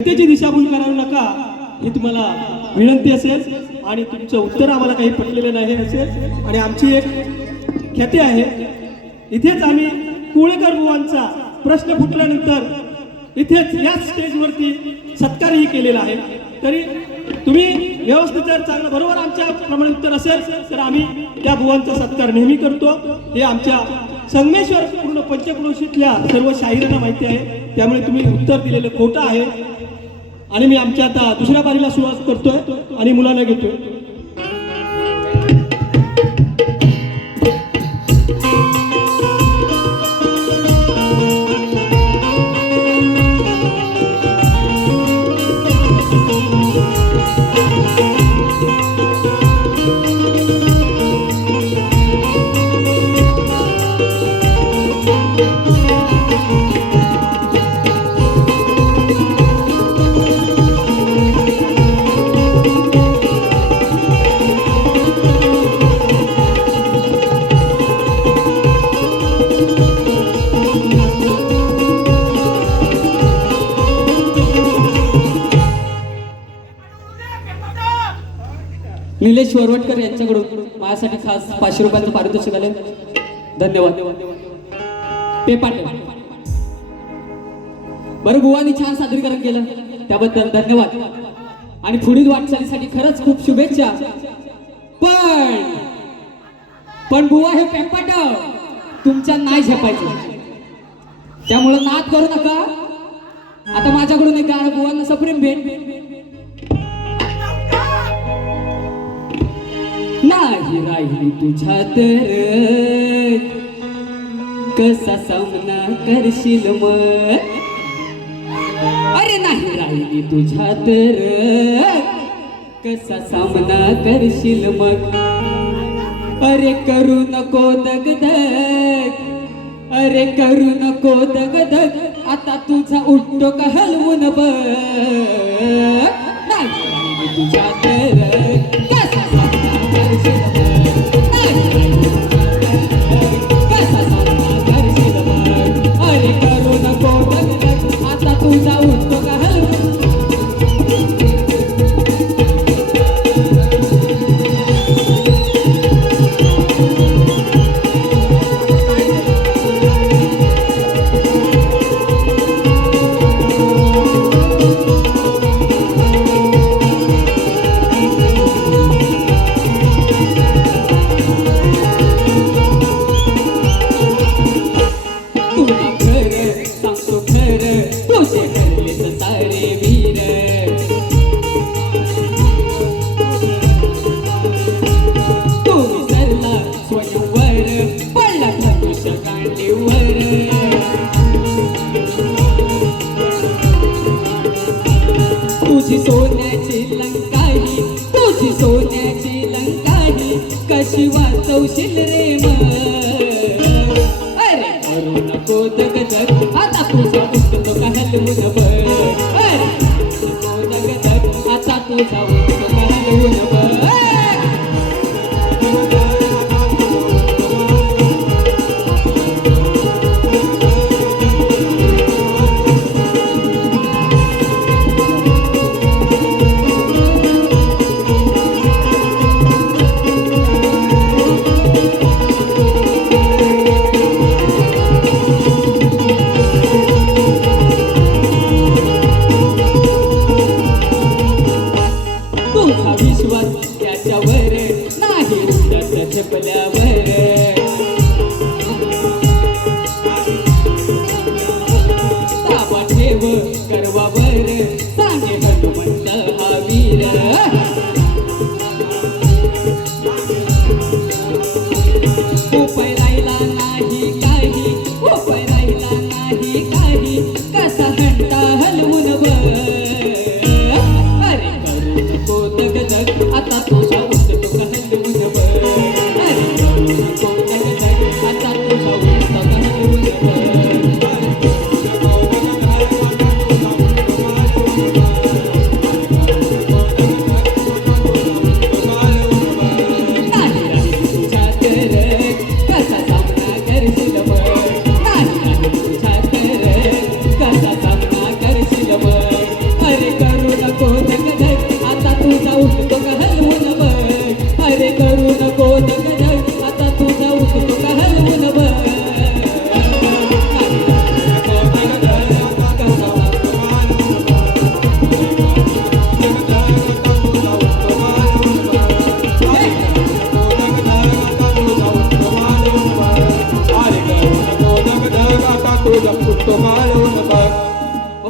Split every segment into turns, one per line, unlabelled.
त्याची दिशाभूल करावू नका ही तुम्हाला विनंती असेल आणि तुमचं उत्तर आम्हाला काही पटलेलं नाही असेल आणि आमची एक ख्याती आहे इथेच आम्ही कुळेकर बुवांचा प्रश्न फुटल्यानंतर इथेच याच स्टेजवरती सत्कारही केलेला आहे. तरी तुम्ही व्यवस्थित जर चांगलं बरोबर आमच्या प्रमाणे उत्तर असेल तर आम्ही त्या बुवांचा सत्कार नेहमी करतो. हे आमच्या संगमेश्वर पूर्ण पंचक्रोशीतल्या सर्व शाहिरांना माहिती आहे. त्यामुळे तुम्ही उत्तर दिलेलं खोटं आहे. आणि मी आमच्या आता दुसऱ्या बारीला सुरुवात करतोय आणि मुलांना घेतोय.
निलेश यांच्याकडून माझ्यासाठी खास पाचशे रुपयांचं पारितोषिक आले धन्यवाद. ते पाटील बरं बुवानी छान सादरीकरण केलं. त्याबद्दल धन्यवाद. आणि पुढील वाटचालीसाठी खरंच खूप शुभेच्छा. पण पण बुवा हे पेपाट तुमच्या नाही झेपायचं. त्यामुळं नाद करू नका. आता माझ्याकडून एक गाणं बुवांना सप्रेम भेट. नाही राहिली तुझ्या तर. कसा सामना करशील मग? अरे नाही राहिली तुझ्या तर. कसा सामना करशील मग? अरे करू नको दगदग. अरे करू नको दगदग. आता तुझा उठतो का हलवून बघ. नाही तुझ्या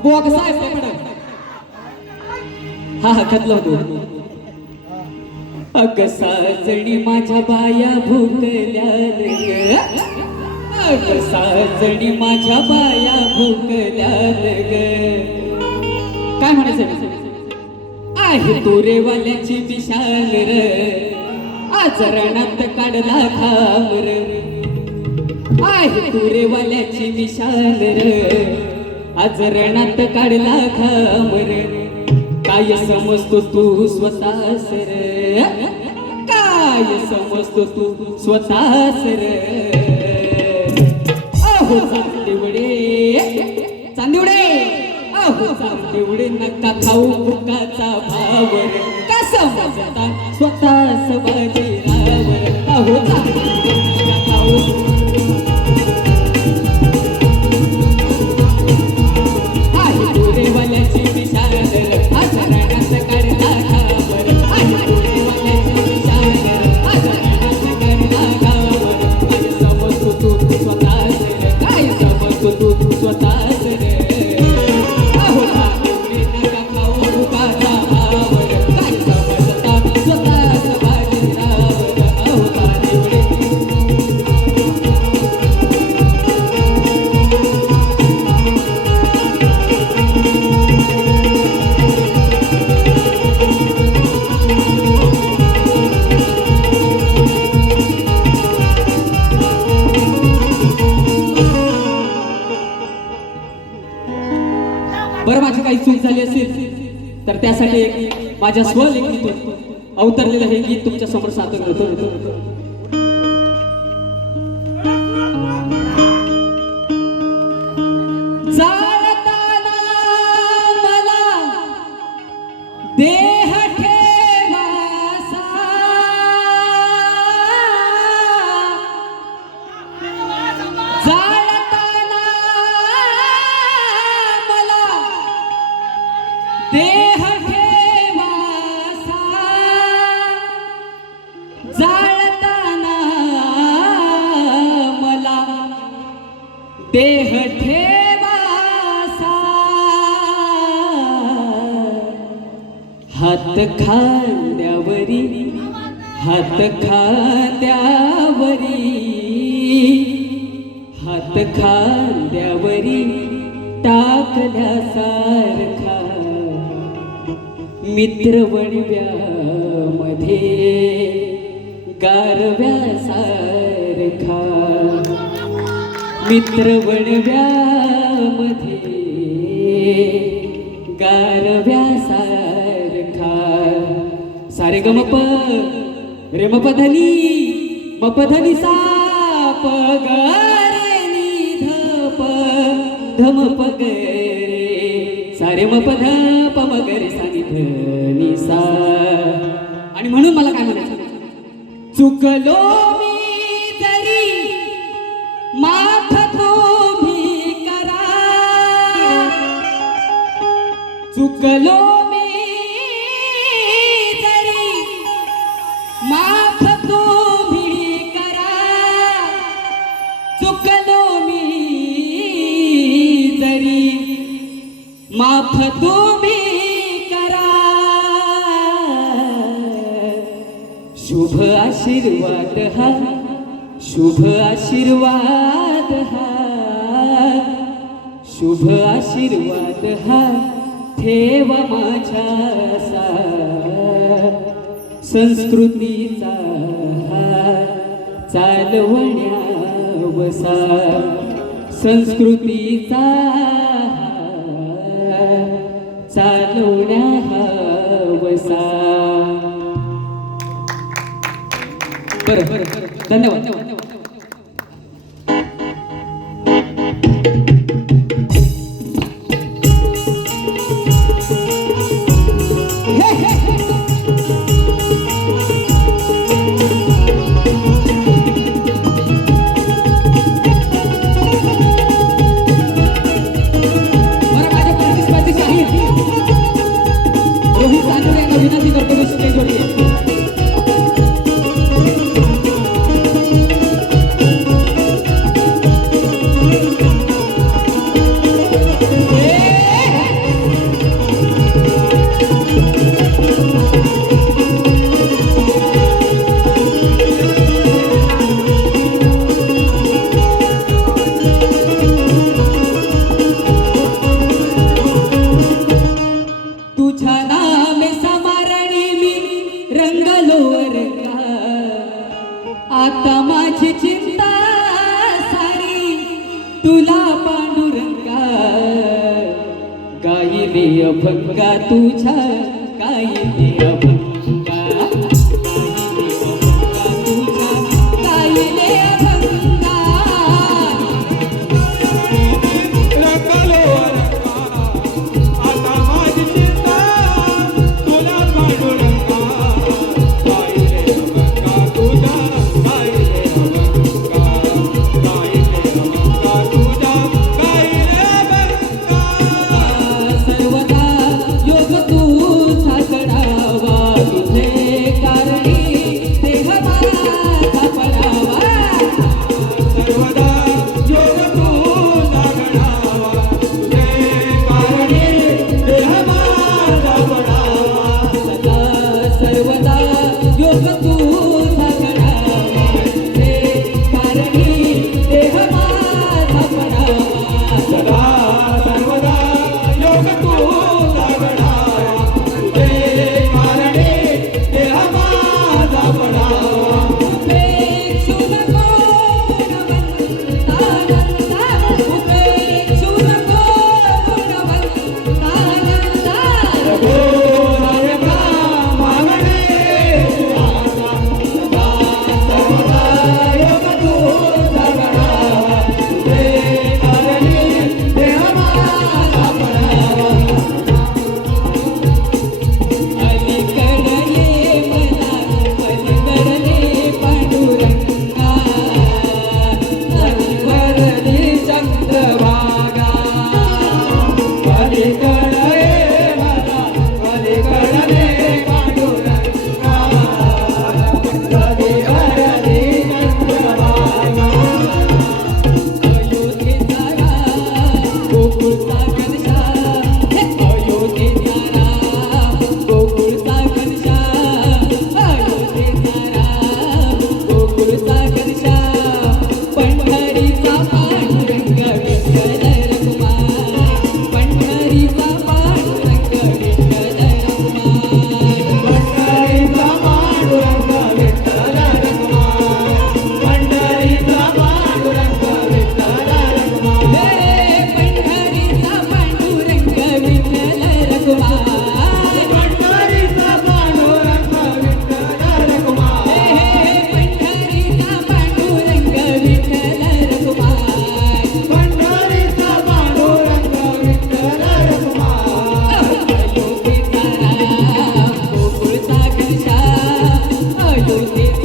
पोहा कसा आहे मॅडम? हा हा खतला होतो कसा साजणी माझ्या बाया भूकल्या कसा जणी माझ्या बाया भूकल्या काय म्हणायचं? आहे तोरेवाल्याची विशाल र. आचरणात काढला खावर आहे तोरेवाल्याची विशाल र. आज रेणात काढला खामर काय समजतो तू स्वतः काय समजतो तू स्वतः सर अहो चांदिवडे. चांदिवडे. अहो चांदिवडे नका खाऊ बुकाचा भावर समजतो तू काही चूक झाली असेल तर त्यासाठी एक माझ्या स्वलेखीतून अवतरलेलं हे गीत तुमच्यासमोर सादर होतं हात खांद्यावरी हात खांद्यावरी हात खांद्यावरी टाकल्यासारखा मित्र वणव्यामध्ये गारव्यासारखा मित्र वणव्या ग मप रे मपधनी मपधनी साप नि धप धम पगरे सारे मपध पमगरे सानी धनी सा आणि म्हणून मला काय म्हणायचं? चुकलो मी तरी माफ तुम्ही हो करा. चुकलो आशीर्वाद हा. शुभ आशीर्वाद हा. शुभ आशीर्वाद हा. ठेव माझ्या संस्कृतीचा हा. चालवण्या संस्कृतीचा चालवण्या बरं बरं धन्यवाद धन्यवाद. बरं विनंती करतो स्टेजवर
तुझ्या
काही Absolutely.